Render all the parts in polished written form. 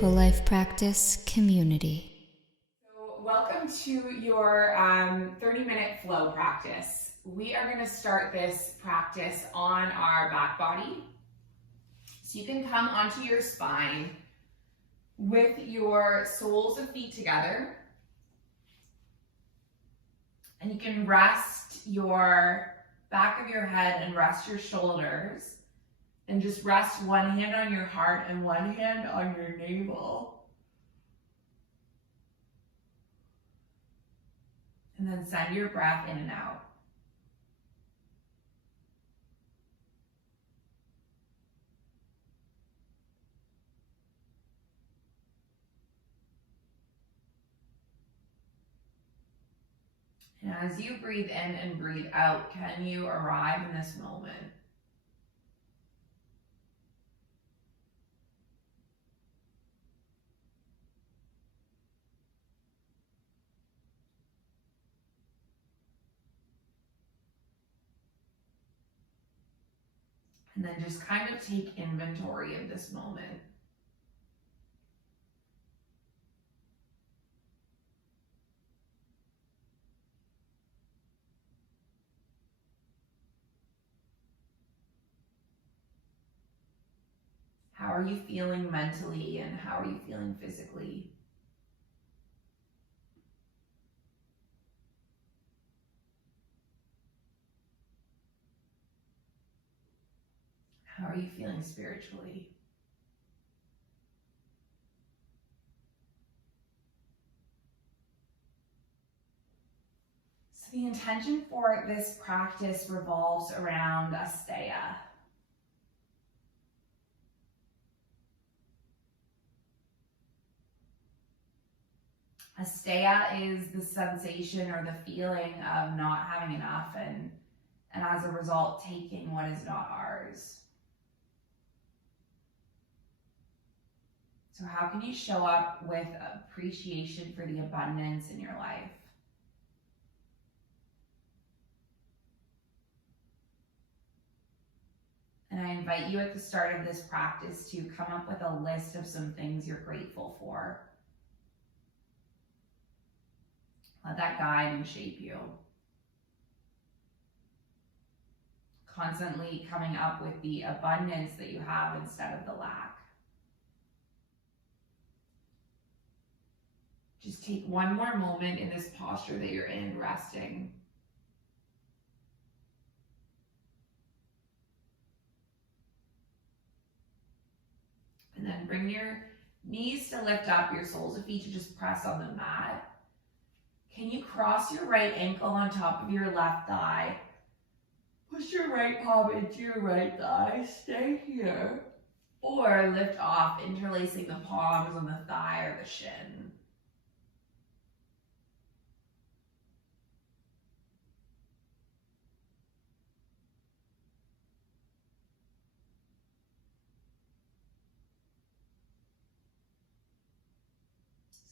Mindful Life Practice community. So welcome to your 30-minute flow practice. We are going to start this practice on our back body. So you can come onto your spine with your soles of feet together. And you can rest your back of your head and rest your shoulders. And just rest one hand on your heart and one hand on your navel. And then send your breath in and out. And as you breathe in and breathe out, can you arrive in this moment? And then just kind of take inventory of this moment. How are you feeling mentally and how are you feeling physically? How are you feeling spiritually? So the intention for this practice revolves around ASTEYA. ASTEYA is the sensation or the feeling of not having enough and as a result taking what is not ours. So how can you show up with appreciation for the abundance in your life? And I invite you at the start of this practice to come up with a list of some things you're grateful for. Let that guide and shape you. Constantly coming up with the abundance that you have instead of the lack. Just take one more moment in this posture that you're in, resting. And then bring your knees to lift up, your soles of feet to just press on the mat. Can you cross your right ankle on top of your left thigh? Push your right palm into your right thigh, stay here. Or lift off, interlacing the palms on the thigh or the shin.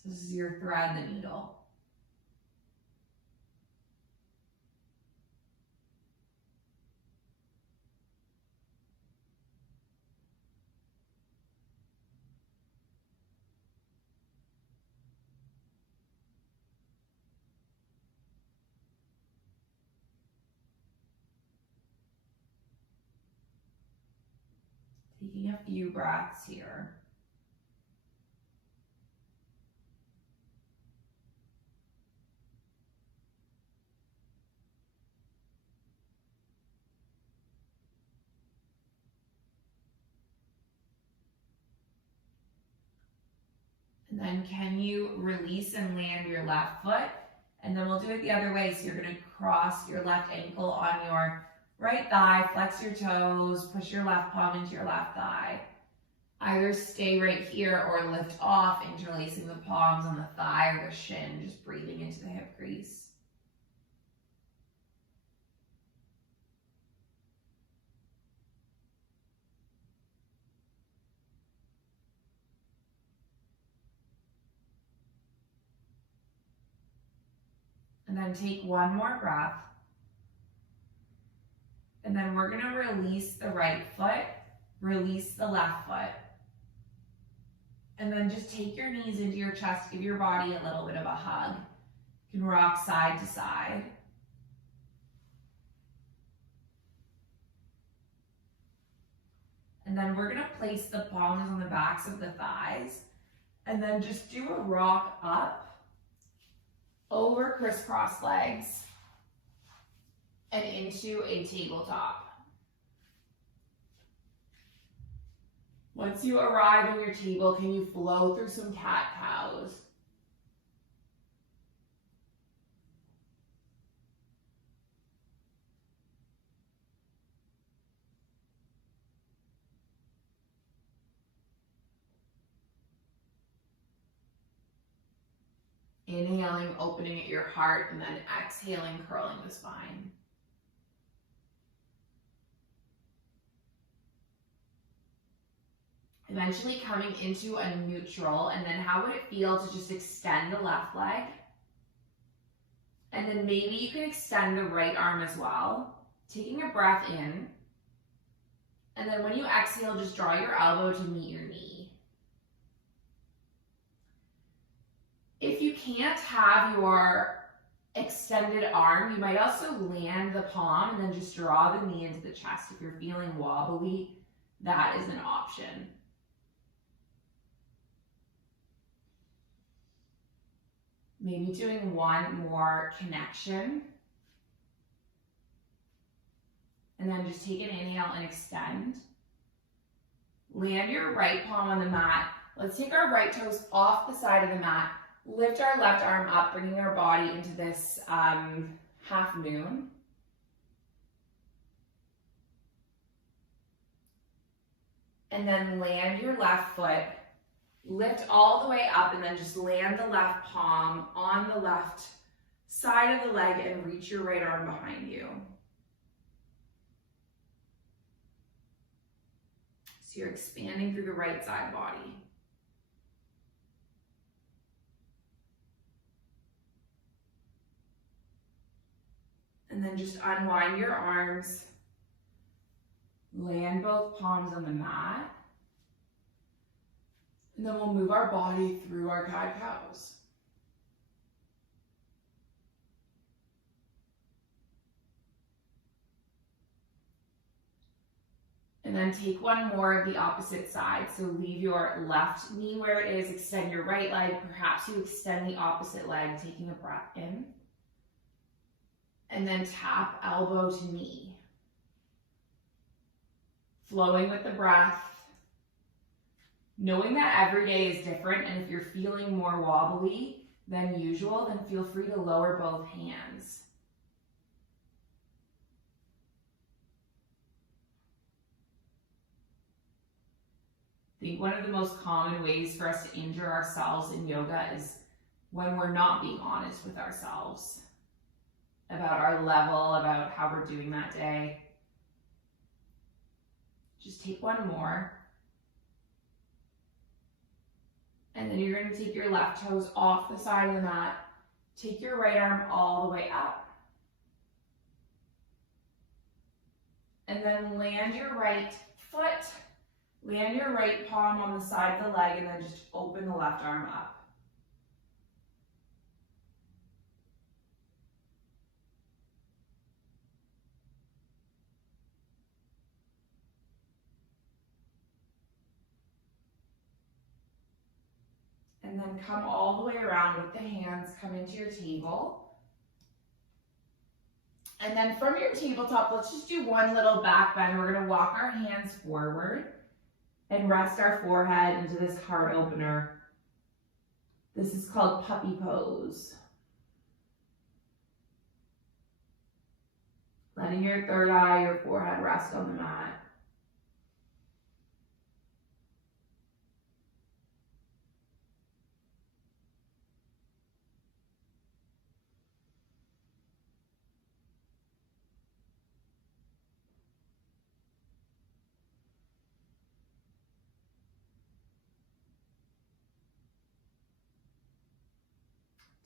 So this is your thread, the needle. Taking a few breaths here. And then can you release and land your left foot? And then we'll do it the other way. So you're going to cross your left ankle on your right thigh, flex your toes, push your left palm into your left thigh. Either stay right here or lift off, interlacing the palms on the thigh or the shin, just breathing into the hip crease. And then take one more breath. And then we're going to release the right foot, release the left foot. And then just take your knees into your chest, give your body a little bit of a hug. You can rock side to side. And then we're gonna place the palms on the backs of the thighs and then just do a rock up over crisscross legs and into a tabletop. Once you arrive on your table, can you flow through some cat-cows? Inhaling, opening at your heart, and then exhaling, curling the spine. Eventually coming into a neutral, and then how would it feel to just extend the left leg? And then maybe you can extend the right arm as well, taking a breath in. And then when you exhale, just draw your elbow to meet your knee. If you can't have your extended arm, you might also land the palm and then just draw the knee into the chest. If you're feeling wobbly, that is an option. Maybe doing one more connection. And then just take an inhale and extend. Land your right palm on the mat. Let's take our right toes off the side of the mat. Lift our left arm up, bringing our body into this half moon. And then land your left foot. Lift all the way up and then just land the left palm on the left side of the leg and reach your right arm behind you. So you're expanding through the right side body. And then just unwind your arms. Land both palms on the mat. And then we'll move our body through our cat-cows. And then take one more of the opposite side. So leave your left knee where it is, extend your right leg. Perhaps you extend the opposite leg, taking a breath in. And then tap elbow to knee. Flowing with the breath. Knowing that every day is different, and if you're feeling more wobbly than usual, then feel free to lower both hands. I think one of the most common ways for us to injure ourselves in yoga is when we're not being honest with ourselves about our level, about how we're doing that day. Just take one more. And then you're going to take your left toes off the side of the mat. Take your right arm all the way up. And then land your right foot. Land your right palm on the side of the leg and then just open the left arm up. And then come all the way around with the hands, come into your table. And then from your tabletop, let's just do one little back bend. We're gonna walk our hands forward and rest our forehead into this heart opener. This is called puppy pose. Letting your third eye, your forehead rest on the mat.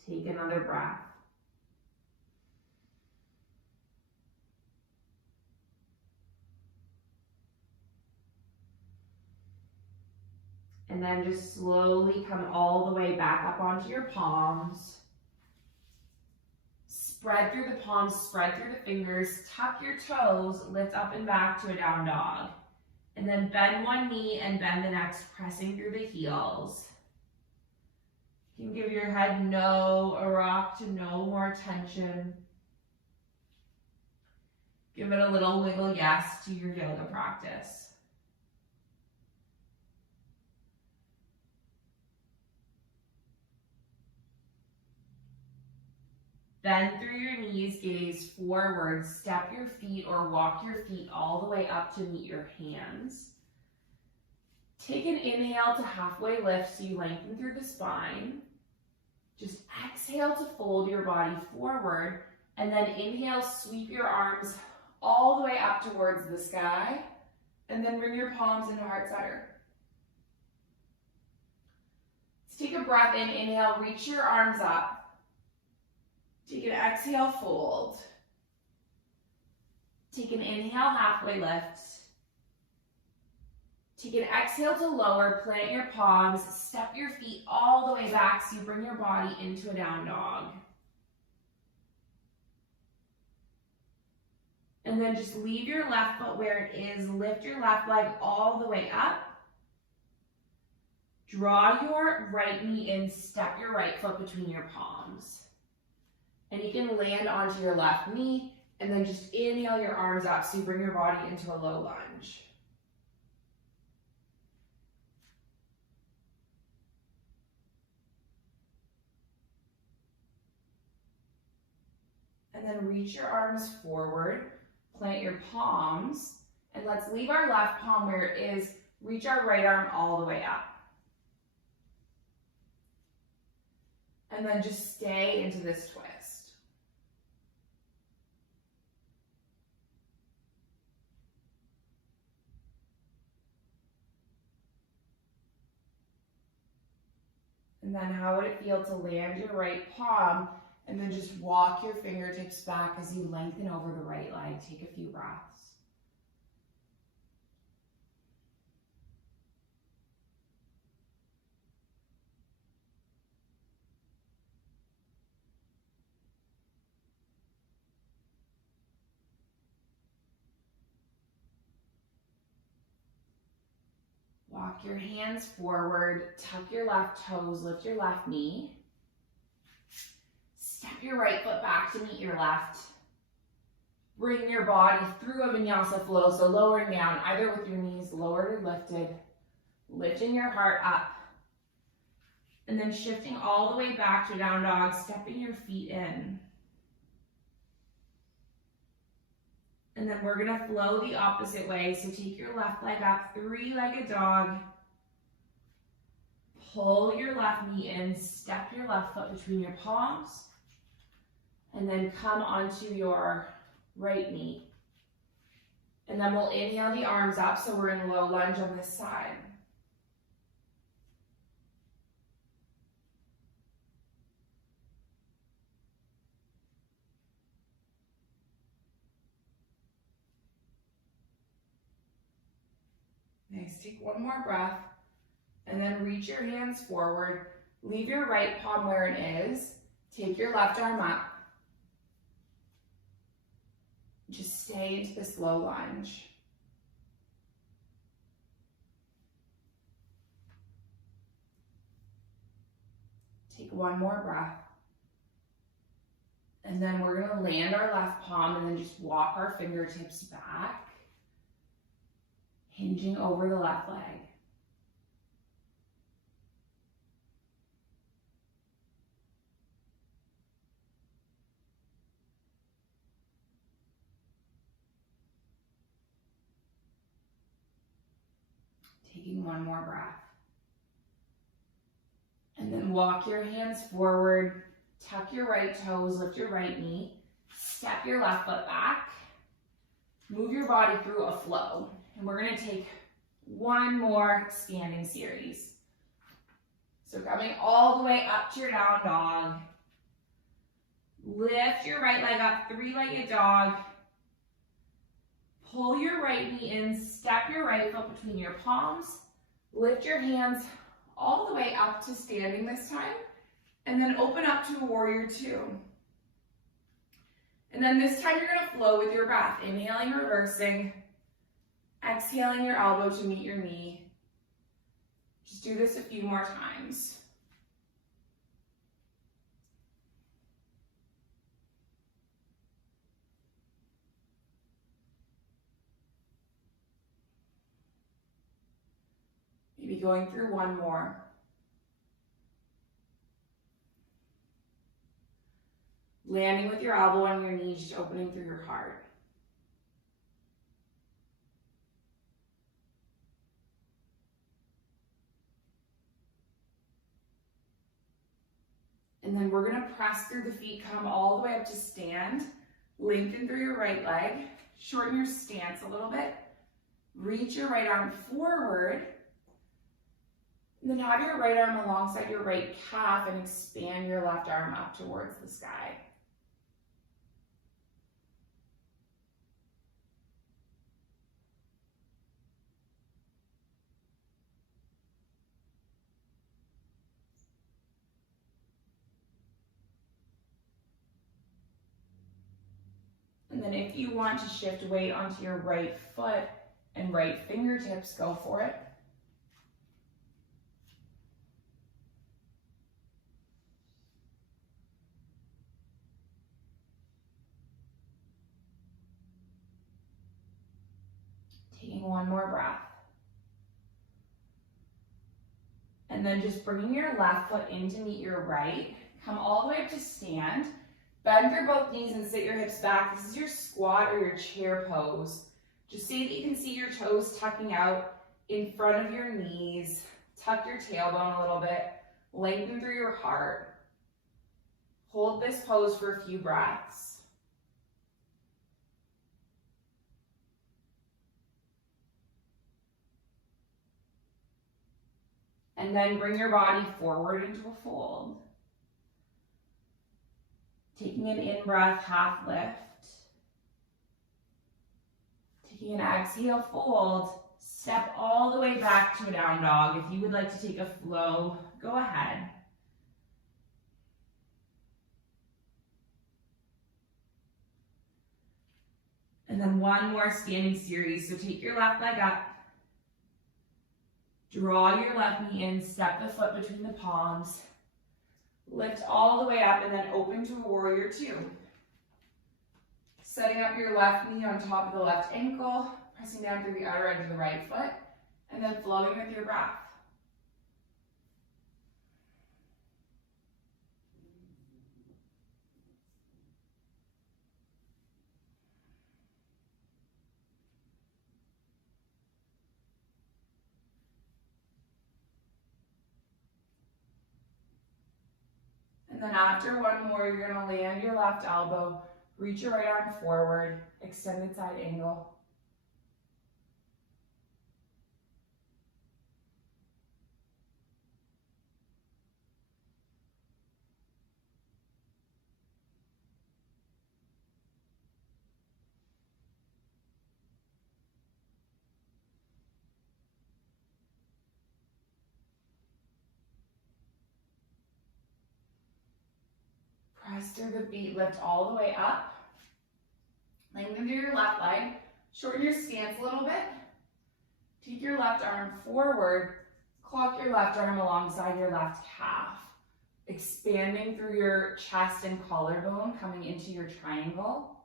Take another breath. And and then just slowly come all the way back up onto your palms. Spread through the palms, spread through the fingers, tuck your toes, lift up and back to a down dog. And then bend one knee and bend the next, pressing through the heels. You can give your head a rock to no more tension. Give it a little wiggle yes to your yoga practice. Bend through your knees, gaze forward, step your feet or walk your feet all the way up to meet your hands. Take an inhale to halfway lift so you lengthen through the spine. Just exhale to fold your body forward, and then inhale, sweep your arms all the way up towards the sky, and then bring your palms into heart center. Let's take a breath in, inhale, reach your arms up. Take an exhale, fold. Take an inhale, halfway lift. Take an exhale to lower, plant your palms, step your feet all the way back so you bring your body into a down dog. And then just leave your left foot where it is, lift your left leg all the way up. Draw your right knee in, step your right foot between your palms. And you can land onto your left knee, and then just inhale your arms up so you bring your body into a low lunge. And then reach your arms forward, plant your palms, and let's leave our left palm where it is, reach our right arm all the way up. And then just stay into this twist. And then how would it feel to land your right palm and then just walk your fingertips back as you lengthen over the right leg. Take a few breaths. Walk your hands forward, tuck your left toes, lift your left knee. Step your right foot back to meet your left. Bring your body through a vinyasa flow, so lowering down, either with your knees lowered or lifted, lifting your heart up, and then shifting all the way back to down dog, stepping your feet in. And then we're gonna flow the opposite way. So take your left leg up, three-legged dog. Pull your left knee in, step your left foot between your palms, and then come onto your right knee. And then we'll inhale the arms up, so we're in low lunge on this side. Nice, take one more breath, and then reach your hands forward. Leave your right palm where it is. Take your left arm up. Just stay into this low lunge. Take one more breath. And then we're gonna land our left palm and then just walk our fingertips back, hinging over the left leg. Taking one more breath. And then walk your hands forward, tuck your right toes, lift your right knee, step your left foot back, move your body through a flow. And we're gonna take one more standing series. So coming all the way up to your down dog. Lift your right leg up, three-legged dog. Pull your right knee in, step your right foot between your palms. Lift your hands all the way up to standing this time, and then open up to a warrior two. And then this time you're gonna flow with your breath, inhaling, reversing, exhaling your elbow to meet your knee. Just do this a few more times. Maybe going through one more. Landing with your elbow on your knee, just opening through your heart. And then we're gonna press through the feet, come all the way up to stand, lengthen through your right leg, shorten your stance a little bit, reach your right arm forward, and then have your right arm alongside your right calf and expand your left arm up towards the sky. And then if you want to shift weight onto your right foot and right fingertips, go for it. Taking one more breath. And then just bringing your left foot in to meet your right. Come all the way up to stand. Bend through both knees and sit your hips back. This is your squat or your chair pose. Just see that you can see your toes tucking out in front of your knees. Tuck your tailbone a little bit. Lengthen through your heart. Hold this pose for a few breaths. And then bring your body forward into a fold. Taking an in-breath, half lift. Taking an exhale, fold. Step all the way back to a down dog. If you would like to take a flow, go ahead. And then one more standing series. So take your left leg up. Draw your left knee in, step the foot between the palms. Lift all the way up and then open to a warrior two. Setting up your left knee on top of the left ankle, pressing down through the outer edge of the right foot, and then flowing with your breath. And then after one more, you're gonna land your left elbow, reach your right arm forward, extended side angle. Press through the feet, lift all the way up. Lengthen through your left leg, shorten your stance a little bit. Take your left arm forward, clock your left arm alongside your left calf. Expanding through your chest and collarbone, coming into your triangle.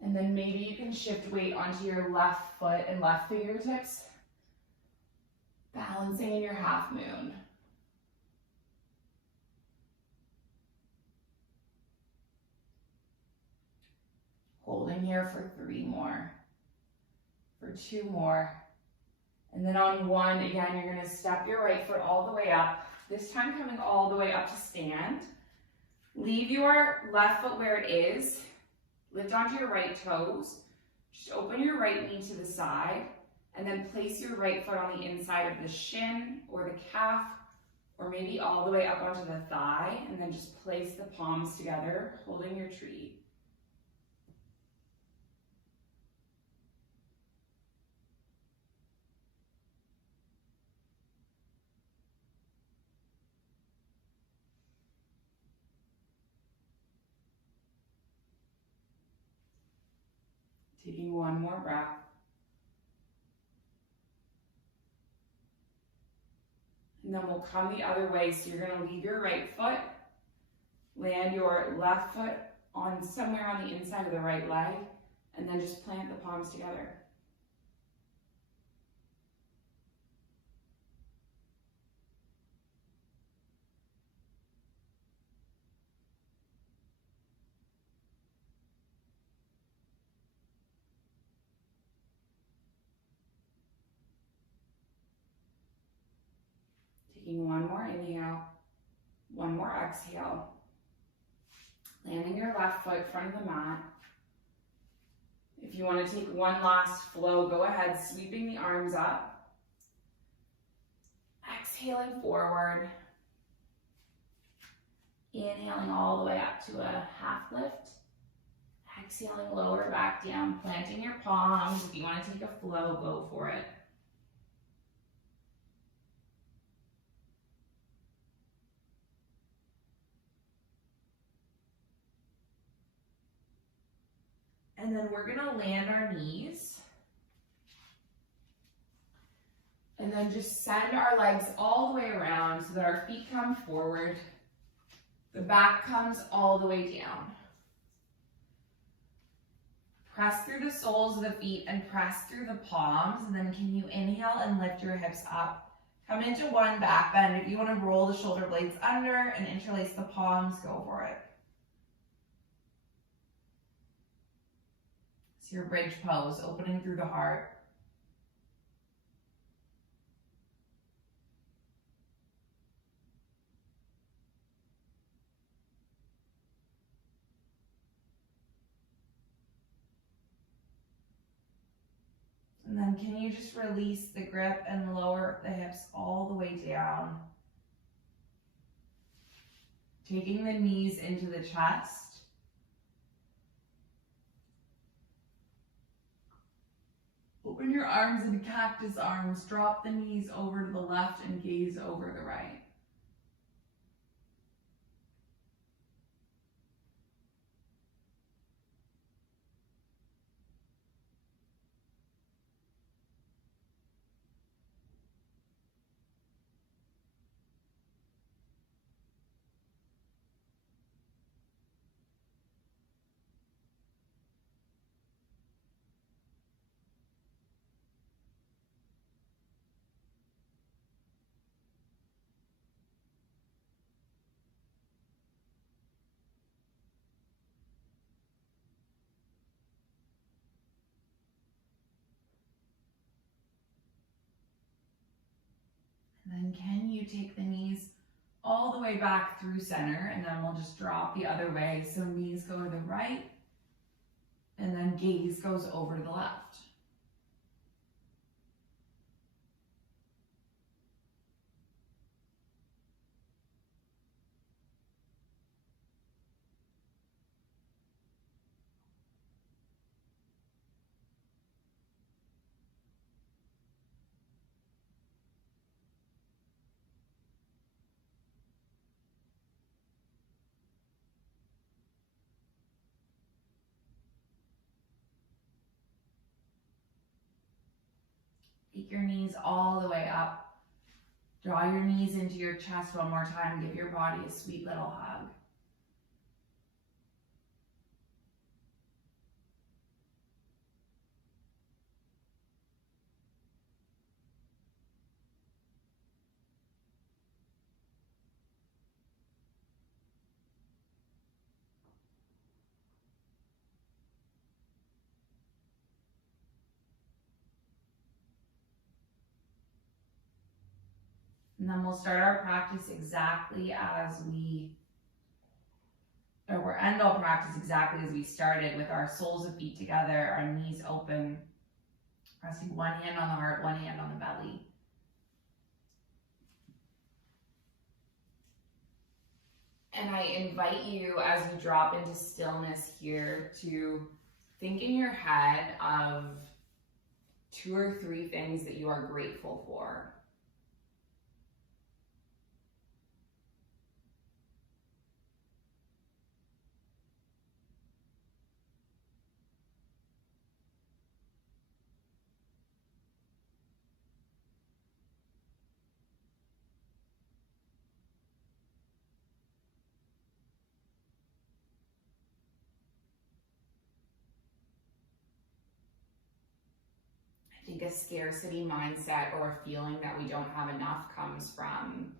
And then maybe you can shift weight onto your left foot and left fingertips. Balancing in your half moon. Holding here for 3 more, for 2 more. And then on 1, again, you're gonna step your right foot all the way up, this time coming all the way up to stand. Leave your left foot where it is, lift onto your right toes, just open your right knee to the side, and then place your right foot on the inside of the shin or the calf, or maybe all the way up onto the thigh, and then just place the palms together, holding your tree. Taking one more breath. And then we'll come the other way. So you're going to leave your right foot, land your left foot on somewhere on the inside of the right leg, and then just plant the palms together. Taking one more inhale, one more exhale. Landing your left foot in front of the mat. If you want to take one last flow, go ahead, sweeping the arms up. Exhaling forward. Inhaling all the way up to a half lift. Exhaling lower back down, planting your palms. If you want to take a flow, go for it. And then we're gonna land our knees. And then just send our legs all the way around so that our feet come forward. The back comes all the way down. Press through the soles of the feet and press through the palms. And then can you inhale and lift your hips up? Come into one back bend. If you want to roll the shoulder blades under and interlace the palms, go for it. It's your bridge pose, opening through the heart. And then can you just release the grip and lower the hips all the way down? Taking the knees into the chest. Open your arms into cactus arms. Drop the knees over to the left and gaze over the right. And then can you take the knees all the way back through center, and then we'll just drop the other way. So knees go to the right, and then gaze goes over to the left. Take your knees all the way up. Draw your knees into your chest one more time. Give your body a sweet little hug. And then we'll start our practice exactly as we'll end our practice exactly as we started, with our soles of feet together, our knees open, pressing one hand on the heart, one hand on the belly. And I invite you, as you drop into stillness here, to think in your head of 2 or 3 things that you are grateful for. a scarcity mindset or a feeling that we don't have enough comes from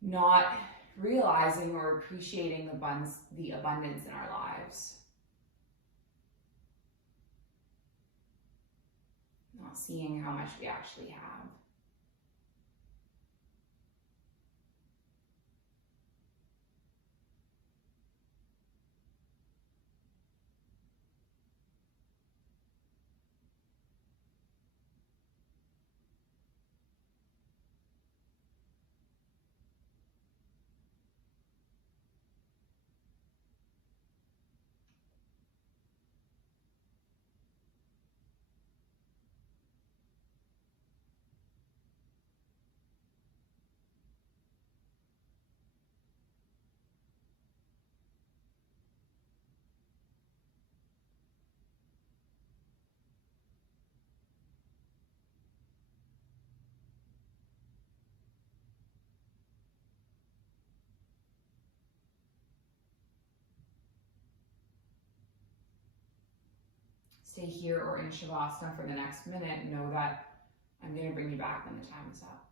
not realizing or appreciating the abundance in our lives. Not seeing how much we actually have. Stay here or in Shavasana for the next minute. Know that I'm going to bring you back when the time is up.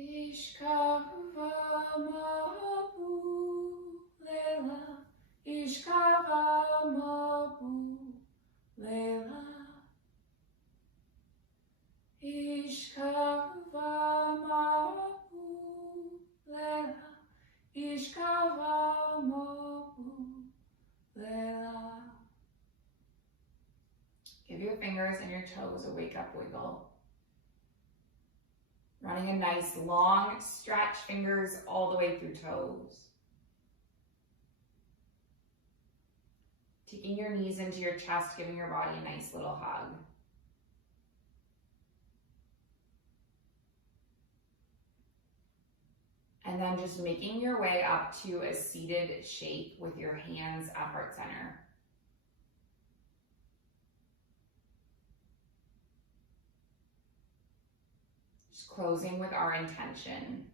Ishkava mabu lela, ishkava mabu lela, ishkava mabu lela, ishkava mabu lela. Give your fingers and your toes a wake up wiggle. Running a nice long stretch, fingers all the way through toes. Taking your knees into your chest, giving your body a nice little hug. And then just making your way up to a seated shape with your hands at heart center. Closing with our intention.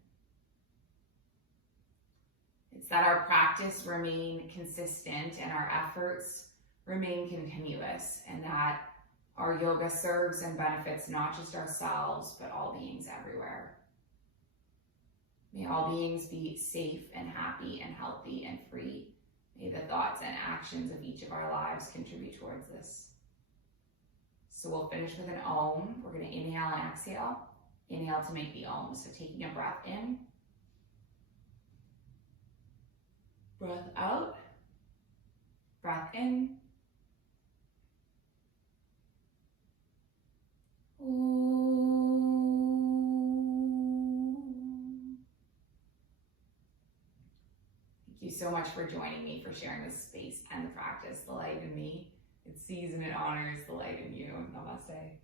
It's that our practice remain consistent and our efforts remain continuous, and that our yoga serves and benefits not just ourselves, but all beings everywhere. May all beings be safe and happy and healthy and free. May the thoughts and actions of each of our lives contribute towards this. So we'll finish with an Om. We're going to inhale and exhale. Inhale to make the Om. So taking a breath in. Breath out. Breath in. Om. Thank you so much for joining me, for sharing this space and the practice. The light in me, it sees and it honors the light in you. Namaste.